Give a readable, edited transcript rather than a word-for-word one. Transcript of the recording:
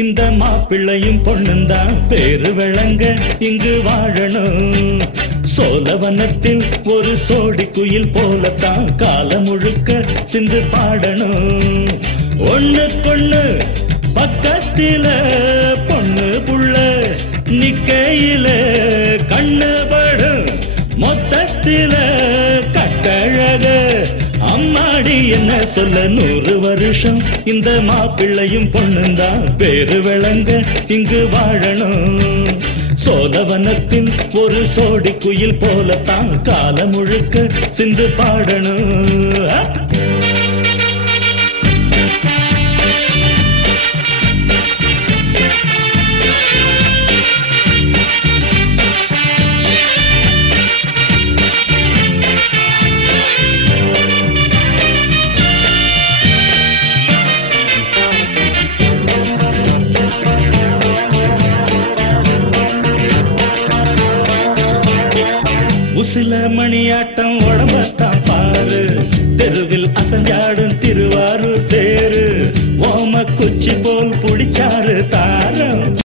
இந்த மாப்பிள்ளையும் பொண்ணுந்தான் பேரு விளங்க இங்கு வாழணும். சோழவனத்தில் ஒரு சோடி குயில் போலத்தான் காலம் முழுக்க சிந்து பாடணும். ஒண்ணுக்கொண்ணு பக்கத்தில பொண்ணு புள்ள நிக்கையில கண்ணு படும் மொத்தத்தில கட்டழக அம்மாடி என்ன சொல்ல 100 வருஷம் இந்த மாப்பிள்ளையும் பொண்ணுந்தான் பேரு விளங்க இங்கு வாழணும். சோழவனத்தில் ஒரு சோடி குயில் போலத்தான் காலம் முழுக்க சிந்து பாடணும். உசில மணியாட்டம் உடம்பத்தான் பாரு, தெருவில் அசஞ்சாடும் திருவாரூர் தேரு, ஓம குச்சி போல் புடிச்சாரு தாரம்.